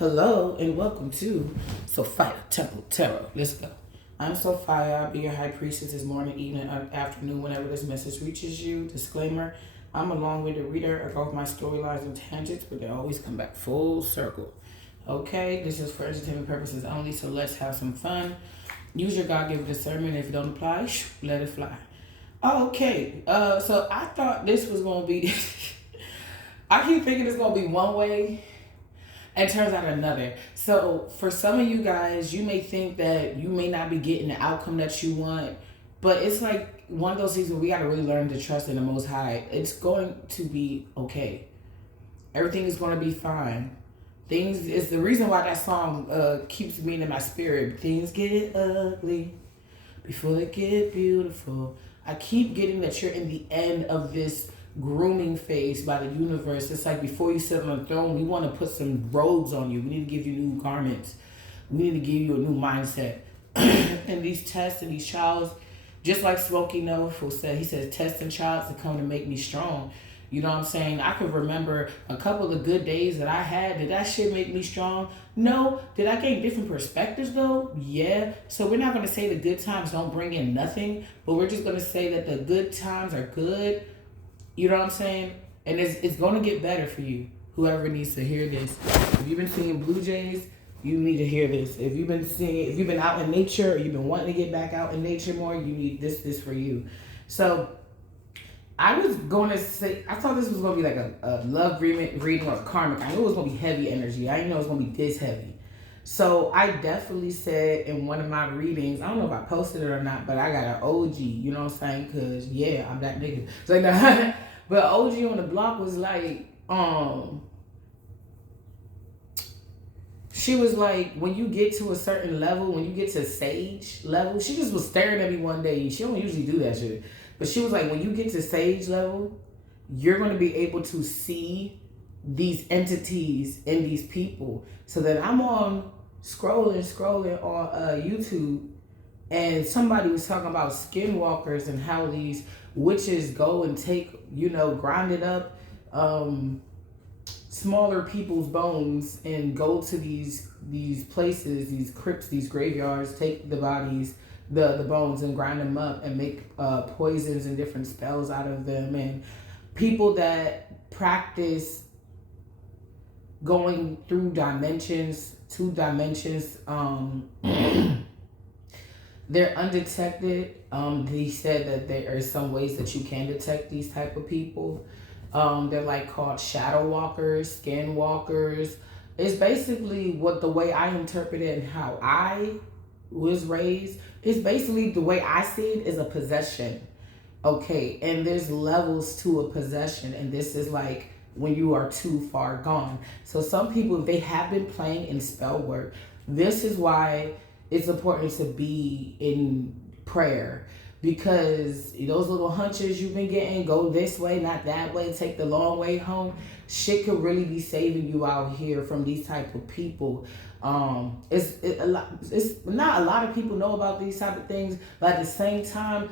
Hello and welcome to Sophia Temple Tarot. Let's go. I'm Sophia. I'll be your high priestess this morning, evening, afternoon, whenever this message reaches you. Disclaimer, I'm a long-winded reader. I go with my storylines and tangents, but they always come back full circle. Okay, this is for entertainment purposes only, so let's have some fun. Use your God-given discernment. If it don't apply, let it fly. Okay, so I thought this was going to be... I keep thinking it's going to be one way, and turns out another. So for some of you guys, you may think that you may not be getting the outcome that you want, but it's like one of those things where we got to really learn to trust in the Most High. It's going to be okay. Everything is going to be fine. Things is the reason why that song keeps me in my spirit. Things get ugly before they get beautiful. I keep getting that you're in the end of this grooming phase by the universe. It's like before you sit on the throne, we want to put some robes on you. We need to give you new garments. We need to give you a new mindset. And these tests and these trials, just like Smokey Norfolk said, he says, tests and trials to come to make me strong. You know what I'm saying? I could remember a couple of good days that I had. Did that shit make me strong? No. Did I gain different perspectives though? Yeah. So we're not going to say the good times don't bring in nothing, but we're just going to say that the good times are good. You know what I'm saying? And it's going to get better for you, whoever needs to hear this. If you've been seeing Blue Jays, you need to hear this. If you've been out in nature or you've been wanting to get back out in nature more, you need this for you. So I was going to say, I thought this was going to be like a love reading or karmic. I knew it was going to be heavy energy. I didn't know it was going to be this heavy. So I definitely said in one of my readings, I don't know if I posted it or not, but I got an OG, you know what I'm saying? Because, yeah, I'm that nigga. So, like, but OG on the block was like, she was like, when you get to a certain level, when you get to sage level, she just was staring at me one day. She don't usually do that shit. But she was like, when you get to sage level, you're going to be able to see these entities in these people. So then I'm on scrolling on YouTube, and somebody was talking about skinwalkers and how these witches go and take, grinded up smaller people's bones and go to these places, these crypts, these graveyards, take the bodies, the bones, and grind them up and make poisons and different spells out of them. And people that practice going through two dimensions, they're undetected. He said that there are some ways that you can detect these type of people. They're like called shadow walkers, skin walkers. It's basically the way I interpret it and how I was raised. It's basically the way I see it is a possession. Okay, and there's levels to a possession, and this is like when you are too far gone. So some people, they have been playing in spell work. This is why it's important to be in prayer, because those little hunches you've been getting, go this way, not that way, take the long way home, shit could really be saving you out here from these type of people. It's not a lot of people know about these type of things, but at the same time,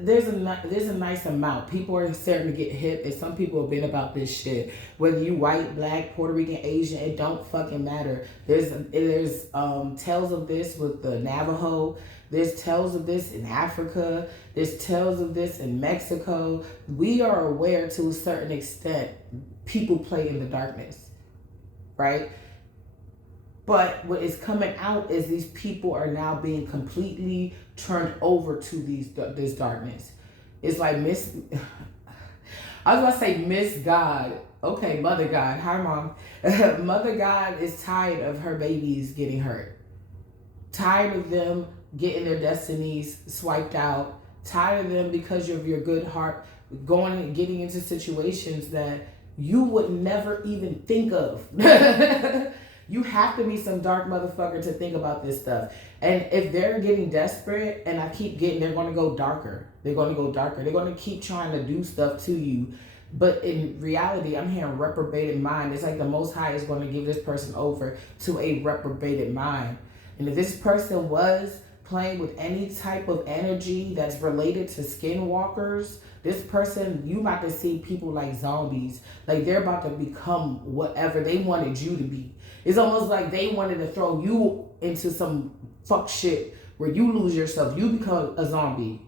there's a nice amount. People are starting to get hip, and some people have been about this shit. Whether you white, black, Puerto Rican, Asian, it don't fucking matter. There's tales of this with the Navajo. There's tales of this in Africa. There's tales of this in Mexico. We are aware to a certain extent people play in the darkness, right? But what is coming out is these people are now being completely turned over to this darkness. It's like I was about to say Miss God. Okay, Mother God. Hi, Mom. Mother God is tired of her babies getting hurt. Tired of them getting their destinies swiped out. Tired of them because of your good heart going and getting into situations that you would never even think of. You have to be some dark motherfucker to think about this stuff. And if they're getting desperate, and I keep getting, they're going to go darker. They're going to go darker. They're going to keep trying to do stuff to you. But in reality, I'm hearing reprobated mind. It's like the Most High is going to give this person over to a reprobated mind. And if this person was playing with any type of energy that's related to skinwalkers, this person, you about to see people like zombies. Like they're about to become whatever they wanted you to be. It's almost like they wanted to throw you into some fuck shit where you lose yourself. You become a zombie.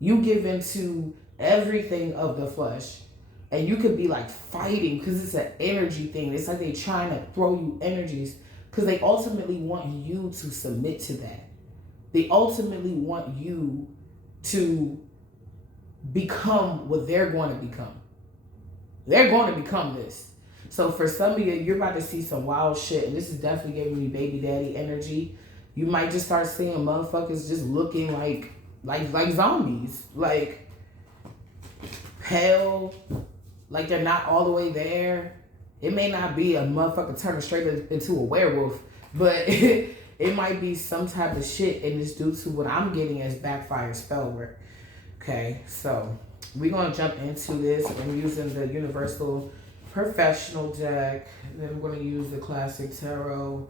You give into everything of the flesh. And you could be like fighting because it's an energy thing. It's like they trying to throw you energies because they ultimately want you to submit to that. They ultimately want you to become what they're going to become. They're going to become this. So for some of you, you're about to see some wild shit. And this is definitely giving me baby daddy energy. You might just start seeing motherfuckers just looking like zombies. Like pale. Like they're not all the way there. It may not be a motherfucker turning straight into a werewolf. But it might be some type of shit. And it's due to what I'm getting as backfired spell work. Okay, so we're going to jump into this. I'm using the Universal Professional deck. Then I'm going to use the Classic Tarot.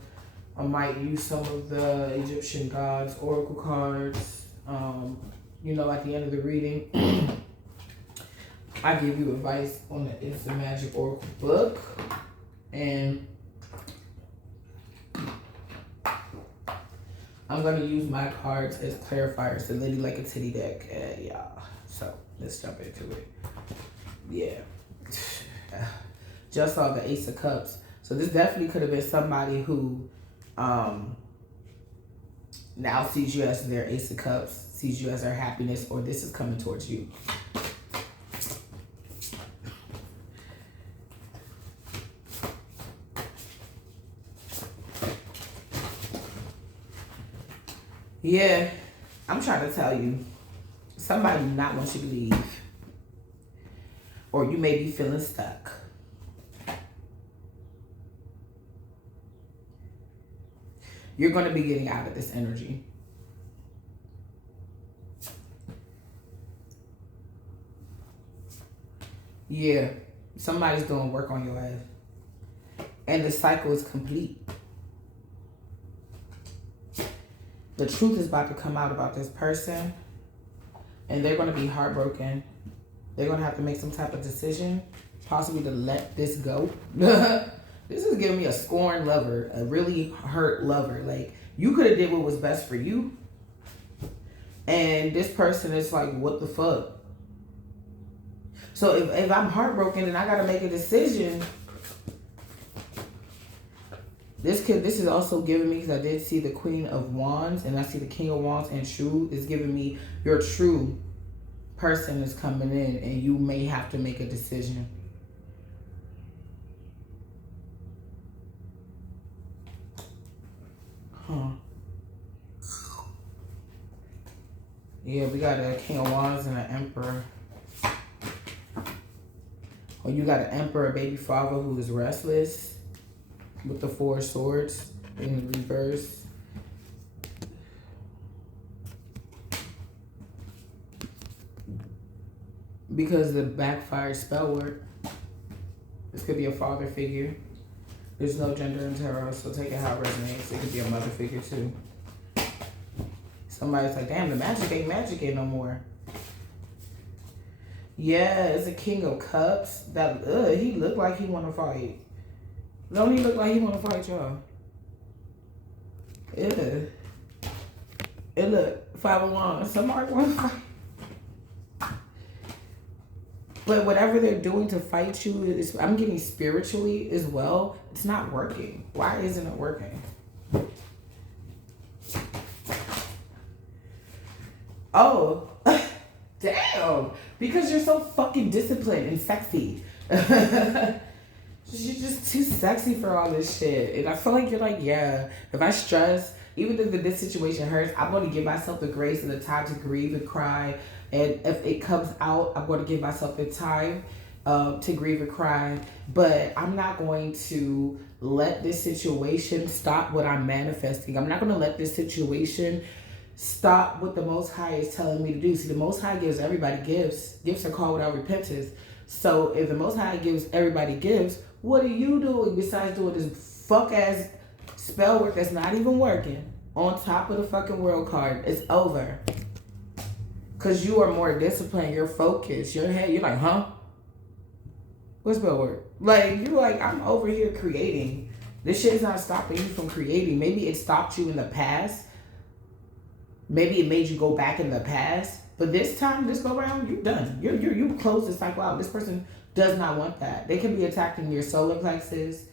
I might use some of the Egyptian Gods Oracle cards. You know, at the end of the reading, I give you advice on the Instant Magic Oracle book. And I'm going to use my cards as clarifiers, the Lady Like a Titty deck. Yeah. So let's jump into it. Yeah. Just saw the Ace of Cups. So this definitely could have been somebody who now sees you as their Ace of Cups, sees you as their happiness, or this is coming towards you. Yeah, I'm trying to tell you, somebody do not want you to leave. Or you may be feeling stuck. You're going to be getting out of this energy. Yeah, somebody's doing work on your ass. And the cycle is complete. The truth is about to come out about this person. And they're going to be heartbroken. They're going to have to make some type of decision. Possibly to let this go. This is giving me a scorned lover. A really hurt lover. Like, you could have did what was best for you. And this person is like, what the fuck? So if I'm heartbroken and I got to make a decision... This is also giving me, because I did see the Queen of Wands and I see the King of Wands, and true is giving me your true person is coming in and you may have to make a decision. Huh. Yeah, we got a King of Wands and an Emperor. Or you got an Emperor, a baby father who is restless. With the Four of Swords in reverse. Because the backfired spell work. This could be a father figure. There's no gender in tarot, so take it how it resonates. It could be a mother figure too. Somebody's like, damn, the magic ain't no more. Yeah, it's a King of Cups. That he looked like he wanna fight. Don't he look like he want to fight y'all? Yeah. It look, 5 of Wands. Somebody want to fight. But whatever they're doing to fight you, is, I'm getting spiritually as well. It's not working. Why isn't it working? Oh, damn. Because you're so fucking disciplined and sexy. You're just too sexy for all this shit. And I feel like you're like, yeah, if I stress, even if this situation hurts, I'm going to give myself the grace and the time to grieve and cry. And if it comes out, I'm going to give myself the time to grieve and cry. But I'm not going to let this situation stop what I'm manifesting. I'm not going to let this situation stop what the Most High is telling me to do. See, the Most High gives everybody gifts. Gifts are called without repentance. So if the Most High gives everybody gifts, what are you doing besides doing this fuck-ass spell work that's not even working on top of the fucking world card? It's over. Because you are more disciplined. You're focused. You're like, huh? What spell work? Like, you're like, I'm over here creating. This shit is not stopping you from creating. Maybe it stopped you in the past. Maybe it made you go back in the past. But this time, this go around, you're done. You close this cycle out. This person does not want that. They can be attacking your solar plexus,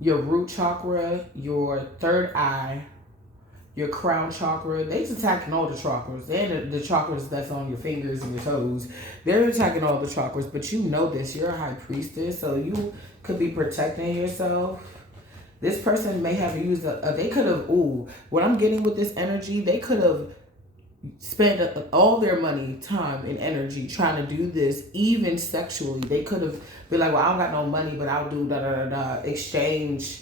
your root chakra, your third eye, your crown chakra. They're attacking all the chakras and the chakras that's on your fingers and your toes. They're attacking all the chakras, but you know this. You're a high priestess, so you could be protecting yourself. This person may have used they could have, what I'm getting with this energy, they could have spent all their money, time, and energy trying to do this, even sexually. They could have been like, well, I don't got no money, but I'll do exchange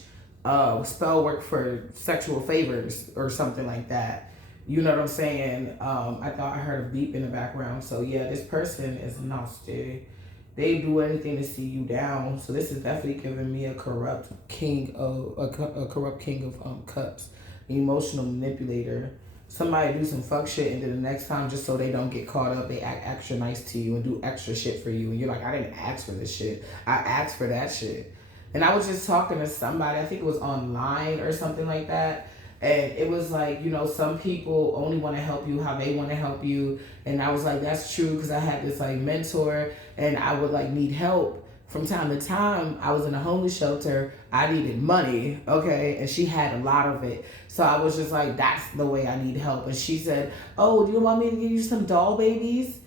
spell work for sexual favors or something like that. You know what I'm saying? I thought I heard a beep in the background. So yeah, this person is nasty. They do anything to see you down. So this is definitely giving me a corrupt king of cups, an emotional manipulator. Somebody do some fuck shit, and then the next time, just so they don't get caught up, they act extra nice to you and do extra shit for you, and you're like, I didn't ask for this shit. I asked for that shit. And I was just talking to somebody, I think it was online or something like that. And it was like, you know, some people only want to help you how they want to help you. And I was like, that's true, because I had this like mentor, and I would like need help from time to time. I was in a homeless shelter. I needed money, okay? And she had a lot of it. So I was just like, that's the way I need help. And she said, oh, do you want me to give you some doll babies?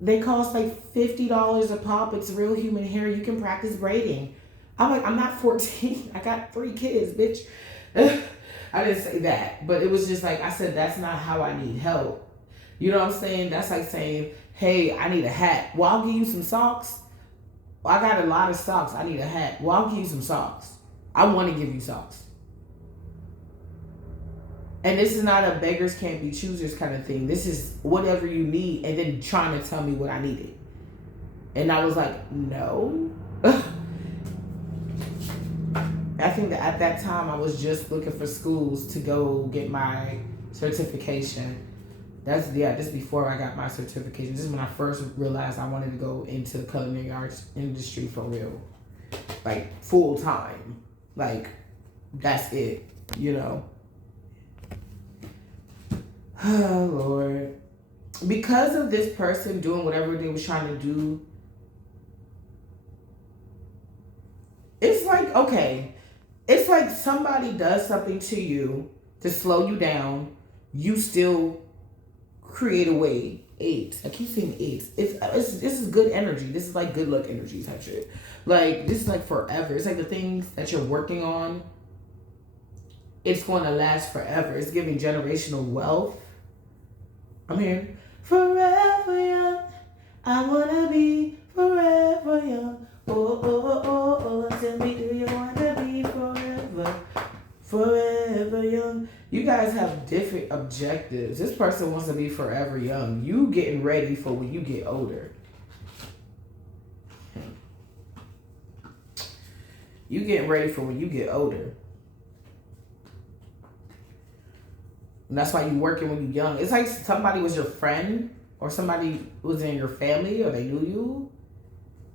They cost like $50 a pop. It's real human hair. You can practice braiding. I'm like, I'm not 14. I got 3 kids, bitch. I didn't say that, but it was just like, I said, that's not how I need help. You know what I'm saying? That's like saying, hey, I need a hat. Well, I'll give you some socks. Well, I got a lot of socks. I need a hat. Well, I'll give you some socks. I want to give you socks. And this is not a beggars can't be choosers kind of thing. This is whatever you need, and then trying to tell me what I needed. And I was like, no. I think that at that time I was just looking for schools to go get my certification. This is before I got my certification. This is when I first realized I wanted to go into the culinary arts industry for real. Like full time. Like that's it, you know. Oh Lord. Because of this person doing whatever they was trying to do, it's like, okay, it's like somebody does something to you to slow you down. You still create a way. 8. I keep saying 8. This is good energy. This is like good luck energy type shit. Like, this is like forever. It's like the things that you're working on, it's going to last forever. It's giving generational wealth. I'm hearing forever young. I want to be forever young. Oh, oh, oh, oh. Tell me, do you want to be forever young? You guys have different objectives. This person wants to be forever young. You getting ready for when you get older. You getting ready for when you get older. And that's why you working when you're young. It's like somebody was your friend, or somebody was in your family, or they knew you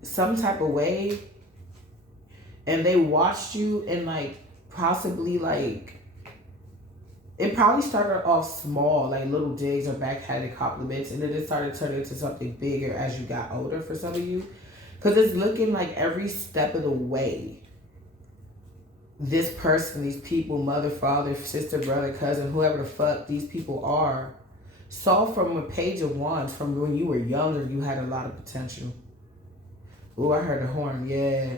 some type of way, and they watched you, and like possibly like it probably started off small, like little digs or backhanded compliments, and then it started turning into something bigger as you got older for some of you, because it's looking like every step of the way this person, these people, mother, father, sister, brother, cousin, whoever the fuck these people are, saw from a page of wands from when you were younger, you had a lot of potential. Oh, I heard a horn. Yeah.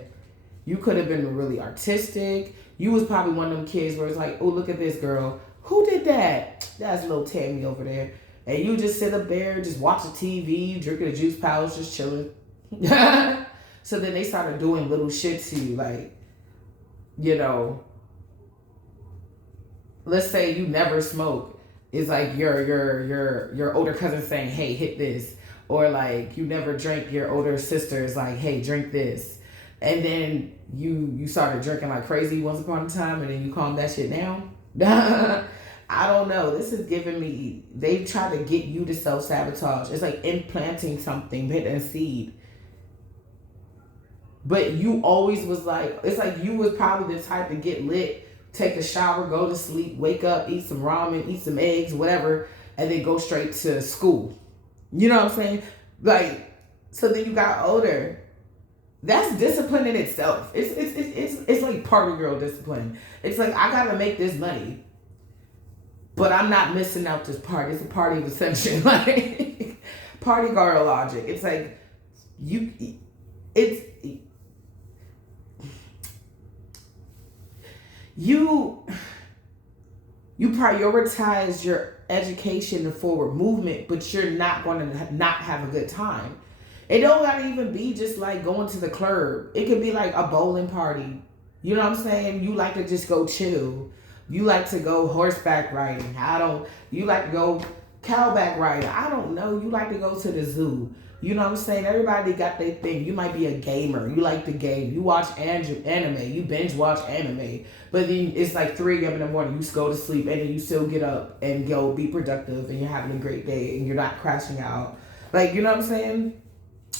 You could have been really artistic. You was probably one of them kids where it's like, oh, look at this girl. Who did that? That's little Tammy over there. And you just sit up there, just watching TV, drinking a juice pouch, just chilling. So then they started doing little shit to you, like, you know, let's say you never smoke. It's like your older cousin saying, hey, hit this. Or like you never drank, your older sister is like, hey, drink this. And then you started drinking like crazy once upon a time, and then you calm that shit down. I don't know. This is giving me, they try to get you to self-sabotage. It's like implanting something, hitting a seed. But you always was like, it's like you was probably the type to get lit, take a shower, go to sleep, wake up, eat some ramen, eat some eggs, whatever, and then go straight to school. You know what I'm saying? Like, so then you got older. That's discipline in itself. It's like party girl discipline. It's like, I gotta make this money, but I'm not missing out this party. It's a party of ascension. Like, party girl logic. It's like, it's you prioritize your education and forward movement, but you're not going to not have a good time. It don't gotta even be just like going to the club. It could be like a bowling party. You know what I'm saying? You like to just go chill. You like to go horseback riding. You like to go cowback riding. I don't know. You like to go to the zoo. You know what I'm saying? Everybody got their thing. You might be a gamer. You like the game. You watch anime. You binge watch anime. But then it's like 3 a.m. in the morning. You go to sleep and then you still get up and go be productive and you're having a great day and you're not crashing out. Like, you know what I'm saying?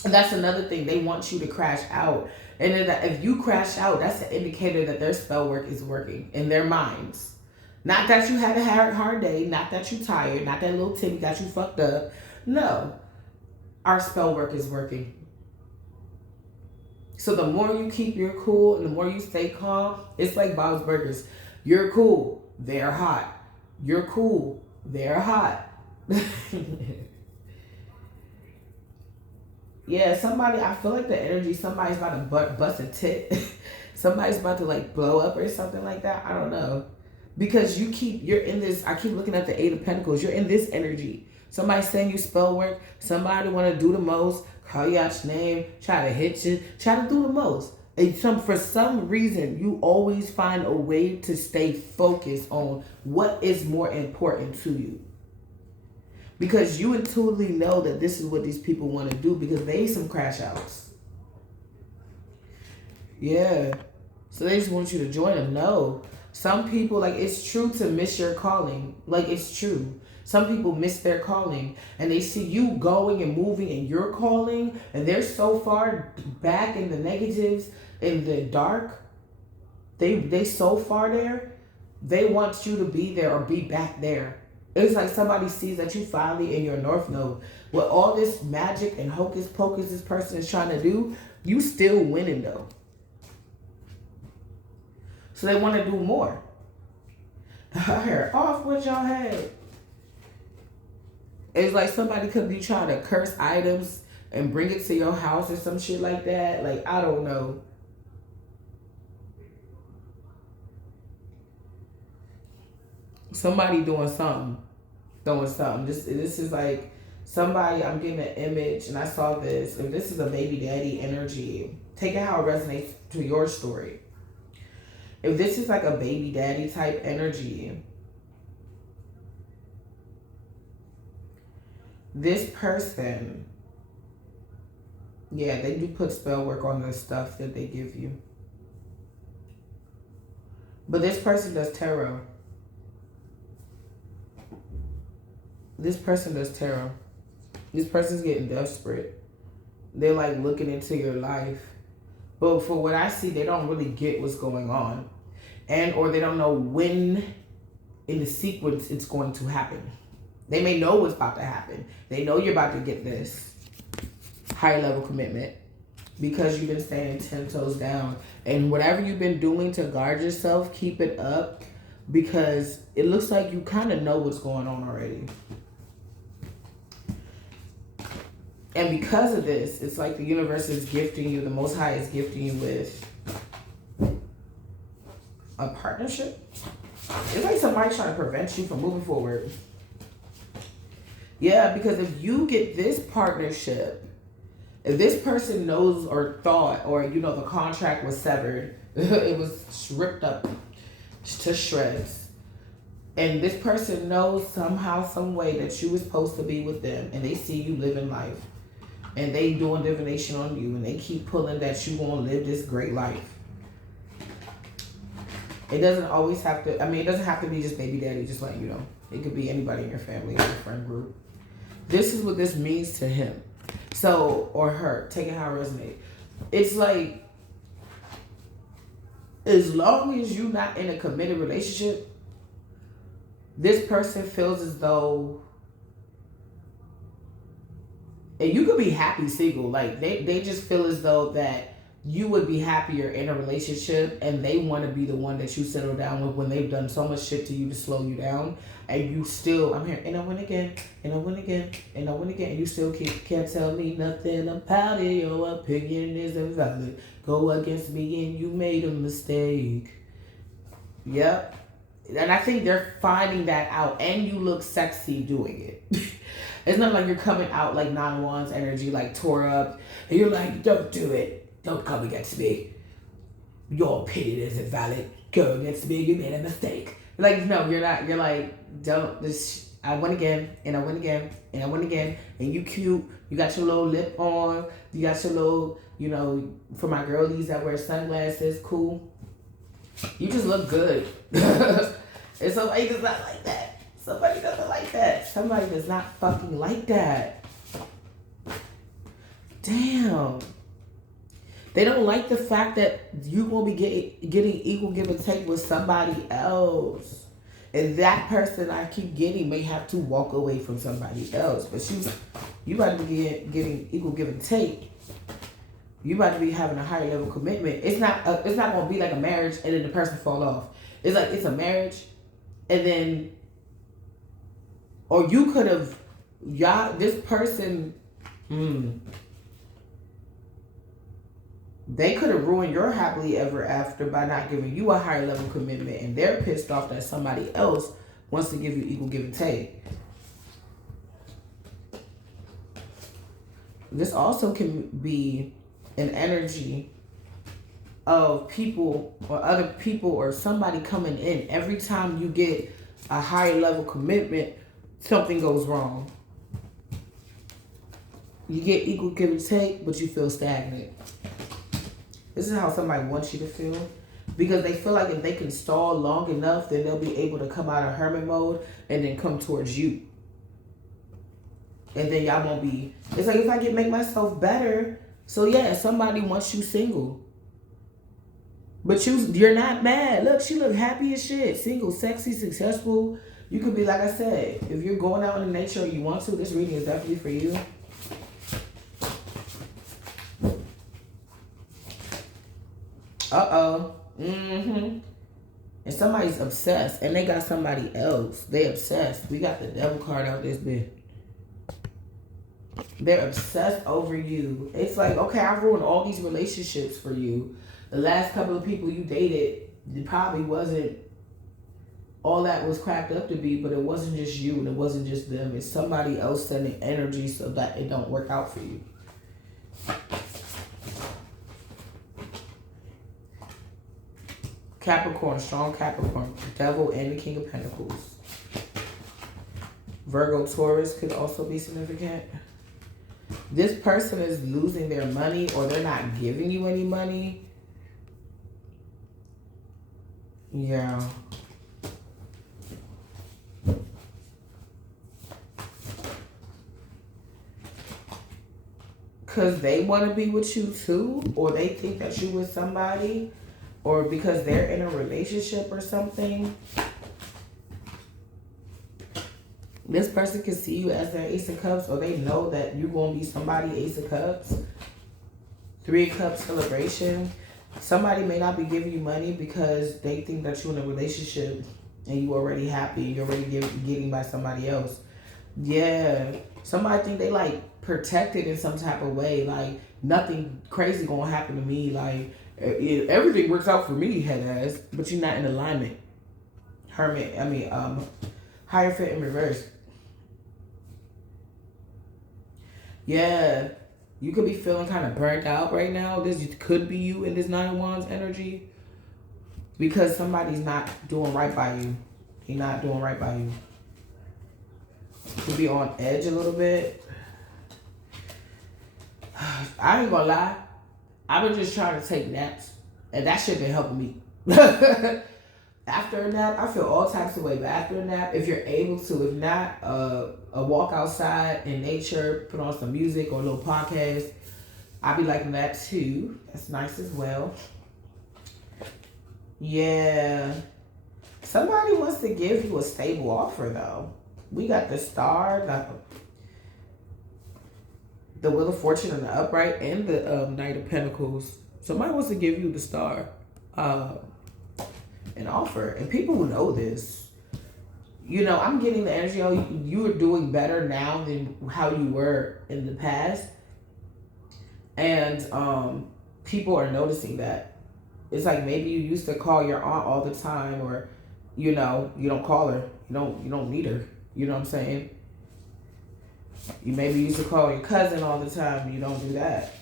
And that's another thing. They want you to crash out. And then if you crash out, that's an indicator that their spell work is working in their minds. Not that you had a hard day. Not that you tired. Not that little Timmy got you fucked up. No. Our spell work is working. So the more you keep your cool and the more you stay calm, it's like Bob's Burgers. You're cool. They're hot. You're cool. They're hot. Yeah, I feel like the energy, somebody's about to bust a tit. Somebody's about to like blow up or something like that. I don't know. Because you're in this, I keep looking at the 8 of Pentacles. You're in this energy. Somebody saying you spell work. Somebody want to do the most. Call you out your name. Try to hit you. Try to do the most. And for some reason, you always find a way to stay focused on what is more important to you. Because you intuitively know that this is what these people want to do because they some crash outs. Yeah. So they just want you to join them. No. Some people, like, it's true to miss your calling. Like, it's true. Some people miss their calling and they see you going and moving in your calling and they're so far back in the negatives, in the dark. They so far there. They want you to be there or be back there. It's like somebody sees that you finally in your north node. With all this magic and hocus pocus this person is trying to do, you still winning though. So they want to do more. Here, off with your head. It's like somebody could be trying to curse items and bring it to your house or some shit like that. Like, I don't know. Somebody doing something. This is like somebody, I'm getting an image and I saw this. If this is a baby daddy energy, take it how it resonates to your story. If this is like a baby daddy type energy, this person, yeah, they do put spell work on the stuff that they give you. But this person does tarot. This person does tarot. This person's getting desperate. They're like looking into your life. But for what I see, they don't really get what's going on. And or they don't know when in the sequence it's going to happen. They may know what's about to happen. They know you're about to get this higher level commitment because you've been staying 10 toes down. And whatever you've been doing to guard yourself, keep it up because it looks like you kind of know what's going on already. And because of this, it's like the universe is gifting you, the Most High is gifting you with a partnership. It's like somebody trying to prevent you from moving forward. Yeah, because if you get this partnership, if this person knows or thought, or, you know, the contract was severed, it was ripped up to shreds, and this person knows somehow, some way that you were supposed to be with them, and they see you living life, and they doing divination on you, and they keep pulling that you gonna live this great life. It doesn't always have to, I mean, it doesn't have to be just baby daddy, just letting you know. It could be anybody in your family, your friend group. This is what this means to him. So, or her, take it how it resonates. It's like as long as you're not in a committed relationship, this person feels as though, and you could be happy single, like they just feel as though that you would be happier in a relationship, and they want to be the one that you settle down with when they've done so much shit to you to slow you down, and you still, I'm here, and I win again, and I win again, and I win again, and you still can't tell me nothing about it, your opinion is invalid, go against me and you made a mistake. Yep. And I think they're finding that out, and you look sexy doing it. It's not like you're coming out like non-wands energy, like tore up, and you're like, don't do it. Don't come against me. Your opinion isn't valid. Go against me. You made a mistake. Like, no, you're not. You're like, don't. This. I win again, and I win again, and I win again. And you cute. You got your little lip on. You got your little, for my girlies that wear sunglasses, cool. You just look good. And somebody does not like that. Somebody doesn't like that. Somebody does not fucking like that. Damn. They don't like the fact that you will be getting equal give and take with somebody else. And that person I keep getting may have to walk away from somebody else. But you about to be getting equal give and take. You about to be having a higher level commitment. It's not going to be like a marriage and then the person fall off. It's like it's a marriage and then, or you could have, this person, they could have ruined your happily ever after by not giving you a higher level commitment, and they're pissed off that somebody else wants to give you equal give and take. This also can be an energy of people or other people or somebody coming in. Every time you get a higher level commitment, something goes wrong. You get equal give and take, but you feel stagnant. This is how somebody wants you to feel, because they feel like if they can stall long enough, then they'll be able to come out of hermit mode and then come towards you. And then y'all won't be, it's like if I can make myself better. So yeah, somebody wants you single. But you're not mad. Look, she look happy as shit. Single, sexy, successful. You could be, like I said, if you're going out in nature or you want to, this reading is definitely for you. Uh-oh. And somebody's obsessed. And they got somebody else. They obsessed. We got the devil card out this bit. They're obsessed over you. It's like, okay, I ruined all these relationships for you. The last couple of people you dated, it probably wasn't all that was cracked up to be, but it wasn't just you and it wasn't just them. It's somebody else sending energy so that it don't work out for you. Capricorn, strong Capricorn, devil and the King of Pentacles. Virgo, Taurus could also be significant. This person is losing their money or they're not giving you any money. Yeah. Because they want to be with you too, or they think that you with somebody, or because they're in a relationship or something. This person can see you as their Ace of Cups, or they know that you're going to be somebody Ace of Cups. Three of Cups celebration. Somebody may not be giving you money because they think that you're in a relationship and you already happy. You're already getting by somebody else. Yeah. Somebody think they like protected in some type of way. Like nothing crazy going to happen to me. Like everything works out for me, head ass. But you're not in alignment. Hierophant in reverse. Yeah. You could be feeling kind of burnt out right now. This could be you in this Nine of Wands energy. Because somebody's not doing right by you. He's not doing right by you. Could be on edge a little bit. I ain't gonna lie. I've been just trying to take naps. And that shit been helping me. After a nap, I feel all types of way. But after a nap, if you're able to, if not, a walk outside in nature, put on some music or a little podcast, I be liking that too. That's nice as well. Yeah. Somebody wants to give you a stable offer though. We got the star, the Wheel of Fortune and the upright, and the Knight of Pentacles. Somebody wants to give you the star, uh, an offer, and people who know this. You know, I'm getting the energy. Oh, you are doing better now than how you were in the past, and people are noticing that. It's like maybe you used to call your aunt all the time, or you know, you don't call her. You don't need her. You know what I'm saying? You maybe used to call your cousin all the time. You don't do that.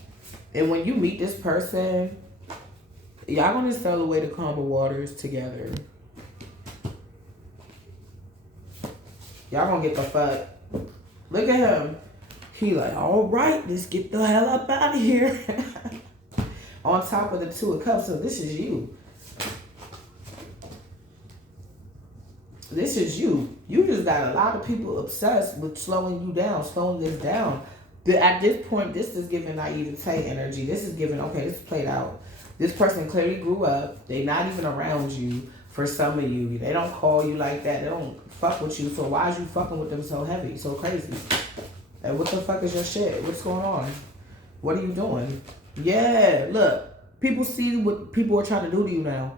And when you meet this person, y'all gonna sail away to calmer waters together. Y'all gonna get the fuck. Look at him. He like, all right, let's get the hell up out of here. On top of the Two of Cups, so this is you. This is you. You just got a lot of people obsessed with slowing you down, slowing this down. At this point, this is giving naivete energy. This is giving, okay, this is played out. This person clearly grew up. They not even around you for some of you. They don't call you like that. They don't fuck with you. So why is you fucking with them so heavy, so crazy? And what the fuck is your shit? What's going on? What are you doing? Yeah, look. People see what people are trying to do to you now.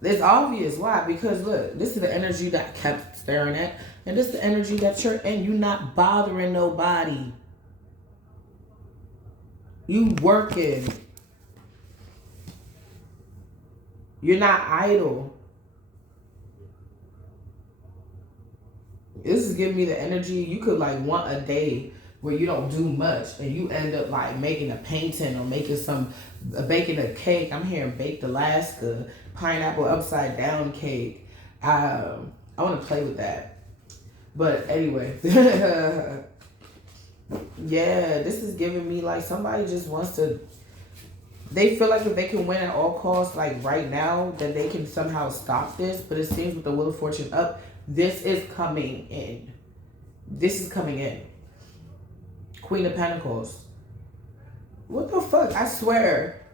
It's obvious. Why? Because look, this is the energy that I kept staring at. And this is the energy that you're in. You not bothering nobody. You working. You're not idle. This is giving me the energy. You could like want a day where you don't do much and you end up like making a painting or baking a cake. I'm hearing baked Alaska, pineapple upside down cake. I want to play with that. But anyway, yeah, this is giving me like somebody just wants to, they feel like if they can win at all costs, like right now, that they can somehow stop this. But it seems with the Wheel of Fortune up, this is coming in. This is coming in. Queen of Pentacles. What the fuck? I swear.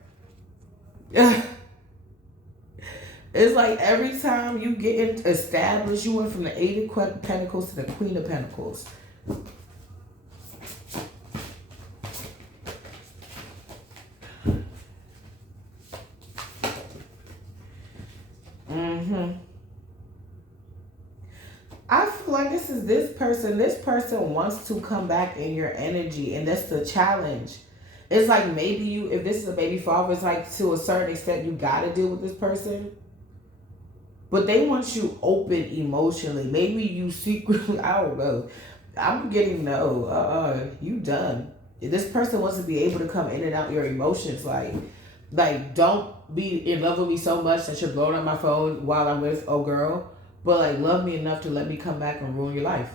It's like every time you get established, you went from the Eight of Pentacles to the Queen of Pentacles. I feel like this is this person. This person wants to come back in your energy, and that's the challenge. It's like maybe you, if this is a baby father, it's like to a certain extent you gotta deal with this person. But they want you open emotionally. Maybe you secretly, I don't know. I'm getting no, you done. This person wants to be able to come in and out your emotions. Like don't be in love with me so much that you're blowing up my phone while I'm with oh girl. But like love me enough to let me come back and ruin your life.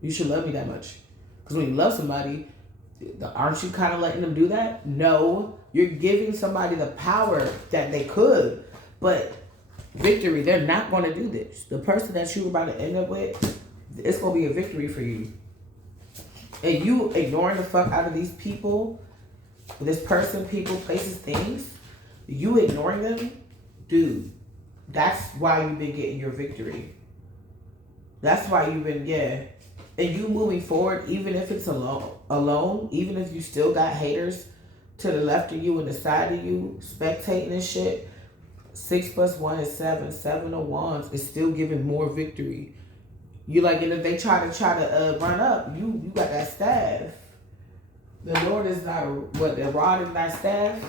You should love me that much. Because when you love somebody, aren't you kind of letting them do that? No. You're giving somebody the power that they could. But victory, they're not going to do this. The person that you're about to end up with, it's going to be a victory for you. And you ignoring the fuck out of these people, this person, people, places, things, you ignoring them, dude, that's why you've been getting your victory. That's why you've been, yeah. And you moving forward, even if it's alone, even if you still got haters to the left of you and the side of you, spectating and shit, 6 + 1 is 7. 7 of Wands is still giving more victory. You like, and if they try to run up, you got that staff. The Lord is not what the rod is not staff.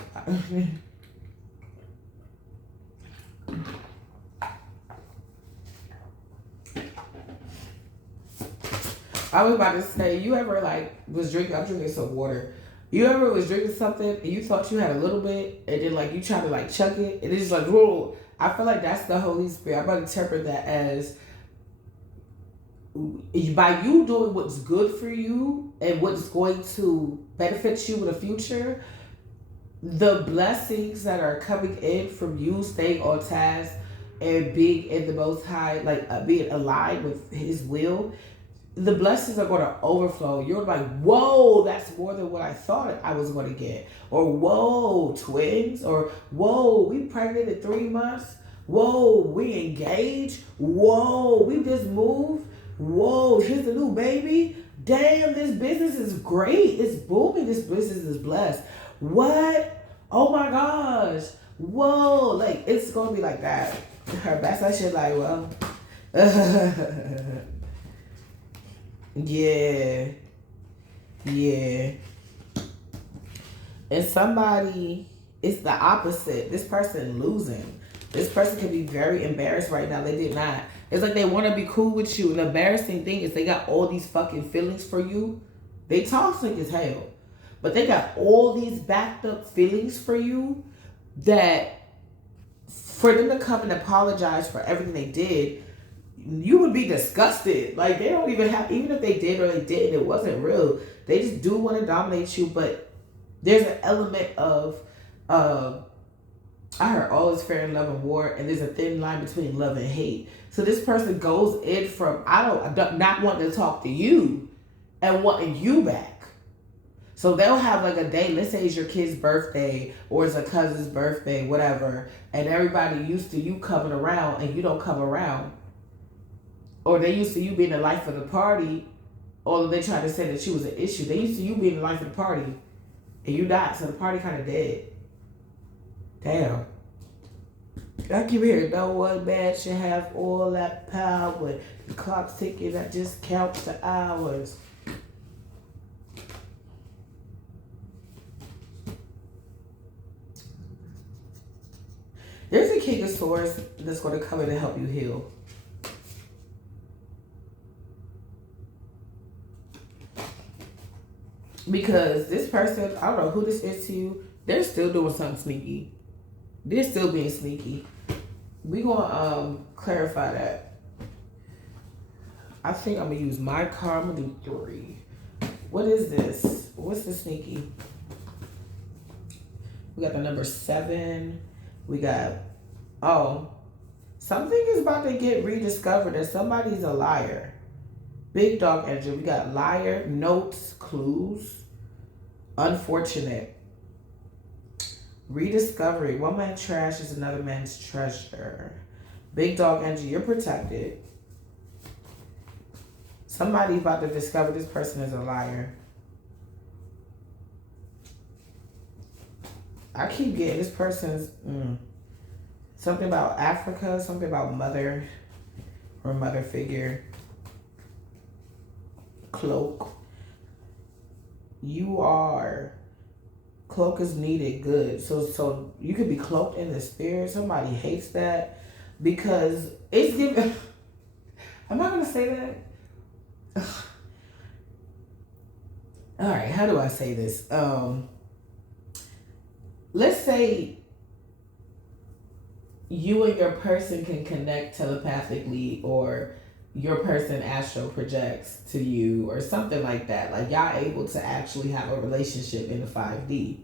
I was about to say, you ever like was drinking? I'm drinking some water. You ever was drinking something and you thought you had a little bit, and then like you try to like chuck it, and it's just like, whoa. I feel like that's the Holy Spirit. I'm going to interpret that as by you doing what's good for you and what's going to benefit you in the future, the blessings that are coming in from you staying on task and being in the Most High, like being aligned with His will, the blessings are going to overflow. You're like, whoa, that's more than what I thought I was going to get. Or, whoa, twins. Or, whoa, we pregnant at 3 months. Whoa, we engaged. Whoa, we just moved. Whoa, here's the new baby. Damn, this business is great. It's booming. This business is blessed. What? Oh my gosh. Whoa. Like, it's going to be like that. Her backside shit like, well. Yeah. Yeah. And somebody, it's the opposite. This person losing. This person can be very embarrassed right now. They did not. It's like they want to be cool with you. And the embarrassing thing is they got all these fucking feelings for you. They toxic as hell. But they got all these backed up feelings for you that for them to come and apologize for everything they did, you would be disgusted. Like, they don't even have, even if they did or they didn't, it wasn't real. They just do want to dominate you, but there's an element of, I heard all is fair in love and war, and there's a thin line between love and hate. So this person goes in from, not wanting to talk to you and wanting you back. So they'll have like a day, let's say it's your kid's birthday or it's a cousin's birthday, whatever, and everybody used to you coming around and you don't come around. Or they used to you being the life of the party, although they tried to say that she was an issue. They used to you being the life of the party, and you died, so the party kind of dead. Damn. I keep hearing no one man should have all that power. The clock's ticking, that just counts the hours. There's a King of Swords that's going to come in and help you heal. Because this person, I don't know who this is to you, they're still doing something sneaky. They're still being sneaky. We're going to clarify that. I think I'm going to use my karma do 3. What is this? What's the sneaky? We got the number 7. We got, something is about to get rediscovered and somebody's a liar. Big dog energy. We got liar, notes, clues, unfortunate, rediscovery. One man's trash is another man's treasure. Big dog energy. You're protected. Somebody's about to discover this person is a liar. I keep getting this person's something about Africa, something about mother or mother figure. Cloak. You are. Cloak is needed. Good. So you could be cloaked in the spirit. Somebody hates that because it's giving. Am I going to say that? All right. How do I say this? Let's say you and your person can connect telepathically, or your person astral projects to you or something like that. Like, y'all able to actually have a relationship in the 5D.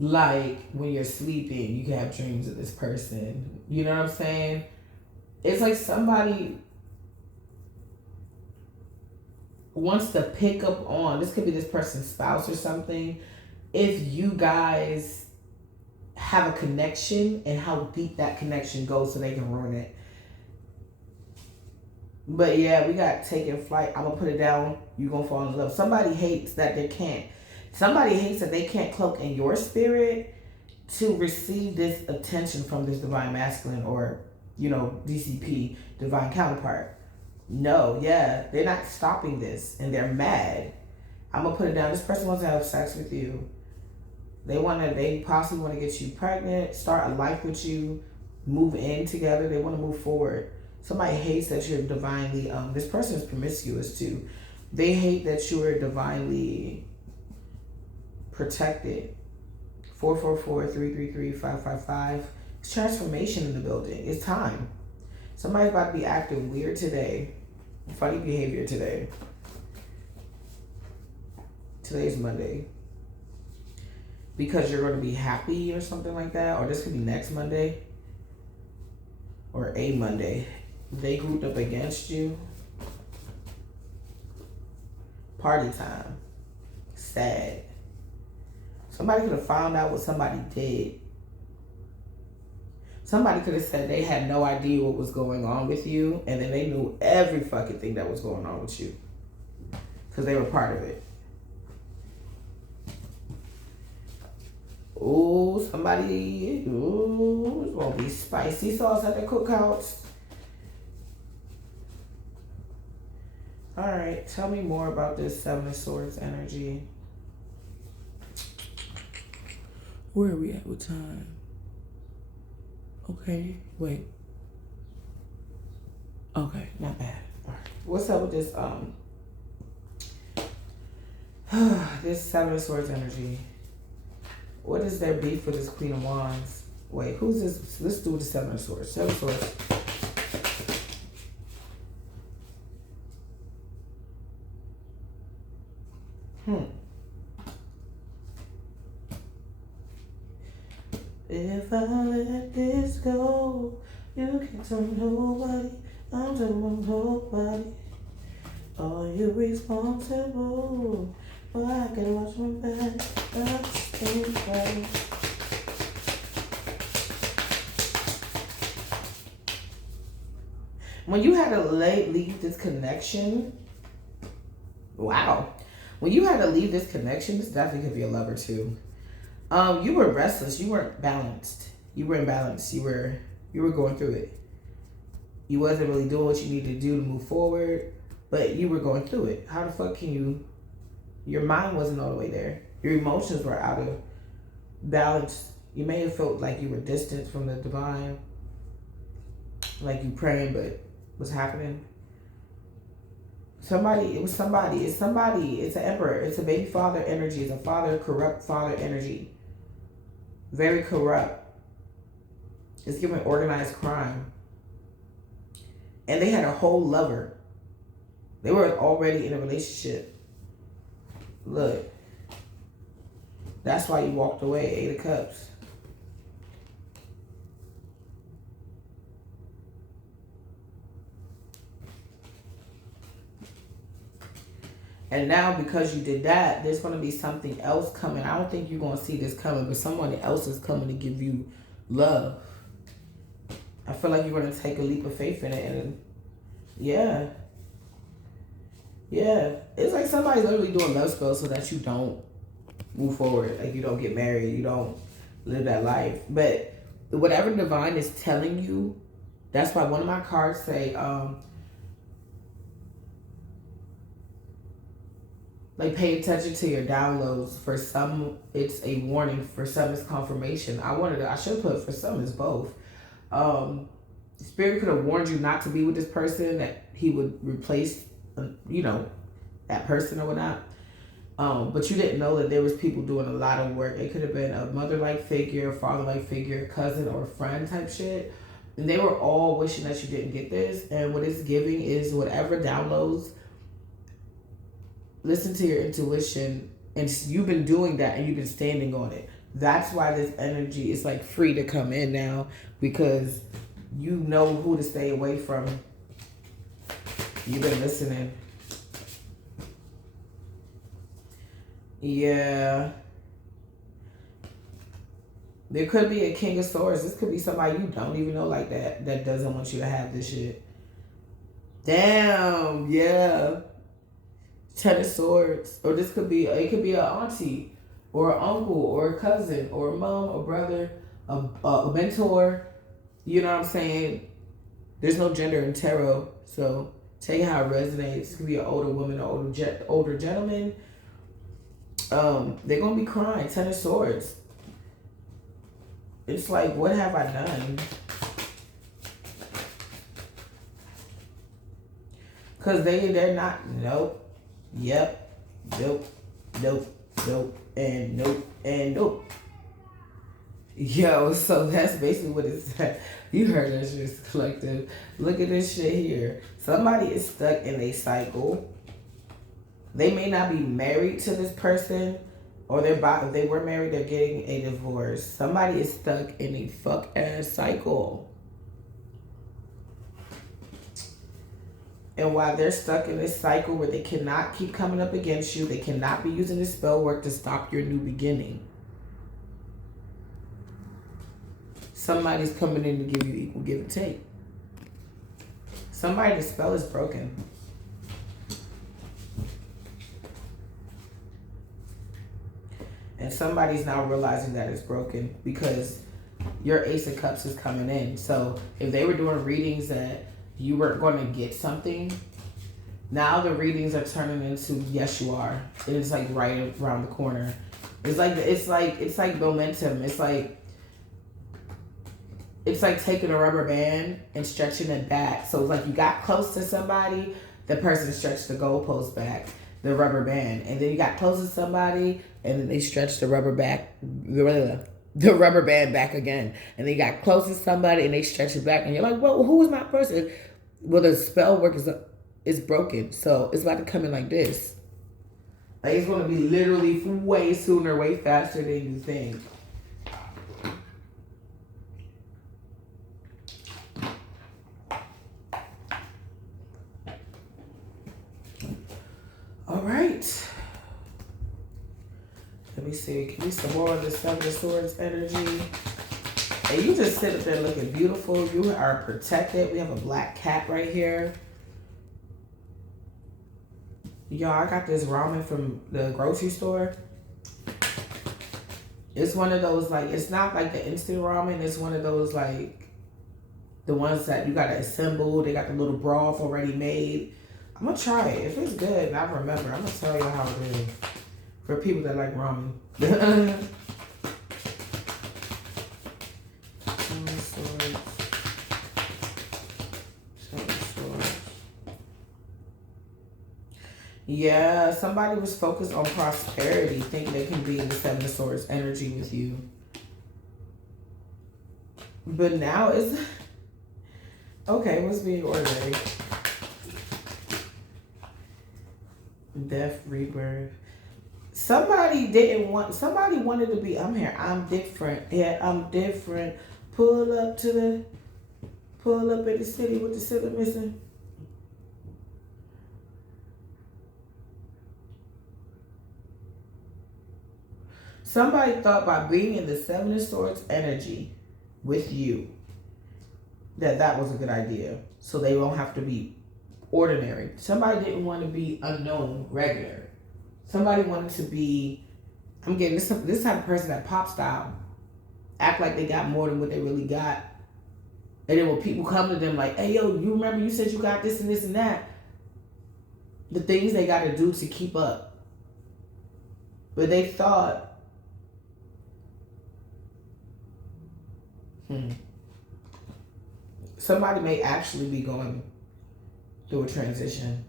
Like, when you're sleeping, you can have dreams of this person. You know what I'm saying? It's like somebody wants to pick up on, this could be this person's spouse or something, if you guys have a connection and how deep that connection goes so they can ruin it. But yeah, we got taking flight. I'm gonna put it down. You gonna fall in love. Somebody hates that they can't. Somebody hates that they can't cloak in your spirit to receive this attention from this divine masculine or, DCP, divine counterpart. No, yeah, they're not stopping this and they're mad. I'm gonna put it down. This person wants to have sex with you. They possibly want to get you pregnant, start a life with you, move in together. They want to move forward. Somebody hates that you're divinely, this person is promiscuous too. They hate that you are divinely protected. 444-333-555. It's transformation in the building. It's time. Somebody's about to be acting weird today. Funny behavior today. Today's Monday. Because you're going to be happy or something like that. Or this could be next Monday. Or a Monday. They grouped up against you. Party time. Sad. Somebody could have found out what somebody did. Somebody could have said they had no idea what was going on with you, and then they knew every fucking thing that was going on with you because they were part of it. Ooh, somebody, ooh, it's gonna be spicy sauce at the cookouts. All right, tell me more about this Seven of Swords energy. Where are we at with time? Okay, wait. Okay, not bad. All right. What's up with this this Seven of Swords energy? What is their beef with this Queen of Wands? Wait, who's this? Let's do the Seven of Swords. Seven of Swords. If I let this go, you can tell nobody, I'm telling nobody. Are you responsible? Well, I gotta watch my back. Right. When you had to leave this connection, wow. When you had to leave this connection, this definitely could be a lover too. You were restless. You weren't balanced. You were imbalanced. You were going through it. You wasn't really doing what you needed to do to move forward, but you were going through it. How the fuck can you? Your mind wasn't all the way there. Your emotions were out of balance. You may have felt like you were distant from the divine, like you praying, but what's happening? It's somebody. It's an emperor. It's a baby father energy. It's a corrupt father energy. Very corrupt. It's giving organized crime. And they had a whole lover. They were already in a relationship. Look. That's why you walked away, 8 of Cups. And now because you did that, there's going to be something else coming. I don't think you're going to see this coming, but someone else is coming to give you love. I feel like you're going to take a leap of faith in it. And yeah. It's like somebody's literally doing love spells so that you don't move forward. Like you don't get married. You don't live that life. But whatever divine is telling you, that's why one of my cards say, like pay attention to your downloads. For some, it's a warning. For some, it's confirmation. I should put for some, it's both. Spirit could have warned you not to be with this person, that he would replace, that person or whatnot. But you didn't know that there was people doing a lot of work. It could have been a mother-like figure, father-like figure, cousin or friend type shit. And they were all wishing that you didn't get this. And what it's giving is whatever downloads, listen to your intuition, and you've been doing that and you've been standing on it. That's why this energy is like free to come in now, because you know who to stay away from. You've been listening. Yeah. There could be a King of Swords. This could be somebody you don't even know like that doesn't want you to have this shit. Damn, yeah. 10 of Swords. Or this could be, it could be an auntie or an uncle or a cousin or a mom or brother, a mentor. You know what I'm saying? There's no gender in tarot, so take how it resonates. It could be an older woman or older gentleman. They're gonna be crying. 10 of Swords. It's like, what have I done? Because they're not, nope. Yep. Nope. And nope. Yo, so that's basically what it said. You heard that shit, collective. Look at this shit here. Somebody is stuck in a cycle. They may not be married to this person, or if they were married, they're getting a divorce. Somebody is stuck in a fuck ass cycle. And while they're stuck in this cycle where they cannot keep coming up against you, they cannot be using the spell work to stop your new beginning. Somebody's coming in to give you equal give and take. Somebody, the spell is broken. And somebody's now realizing that it's broken because your Ace of Cups is coming in. So if they were doing readings that you weren't going to get something, now the readings are turning into yes you are. It's like right around the corner. It's like momentum. It's like taking a rubber band and stretching it back. So it's like you got close to somebody, the person stretched the goalpost back, the rubber band, and then you got close to somebody, and then they stretched the rubber band back again, and then you got close to somebody, and they stretch it back, and you're like, well, who is my person? Well, the spell work is broken, so it's about to come in like this. Like it's going to be literally way sooner, way faster than you think. All right. Let me see. Can we some more of the Seven of Swords energy? And you just sit up there looking beautiful. You are protected. We have a black cat right here. Y'all, I got this ramen from the grocery store. It's one of those, like, it's not like the instant ramen. It's one of those, like, the ones that you got to assemble. They got the little broth already made. I'm going to try it. If it's good, and I remember, I'm going to tell you how it is. For people that like ramen. Yeah, somebody was focused on prosperity, thinking they can be in the Seven of Swords energy with you. But now it's... Okay, what's being ordinary? Death, rebirth. Somebody wanted to be, I'm here, I'm different. Yeah, I'm different. Pull up in the city with the city missing. Somebody thought by being in the Seven of Swords energy with you, that was a good idea. So they won't have to be ordinary. Somebody didn't want to be unknown, regular. Somebody wanted to be, I'm getting this type of person that pop style, act like they got more than what they really got. And then when people come to them like, hey, yo, you remember you said you got this and this and that. The things they got to do to keep up. But they thought, somebody may actually be going through a transition.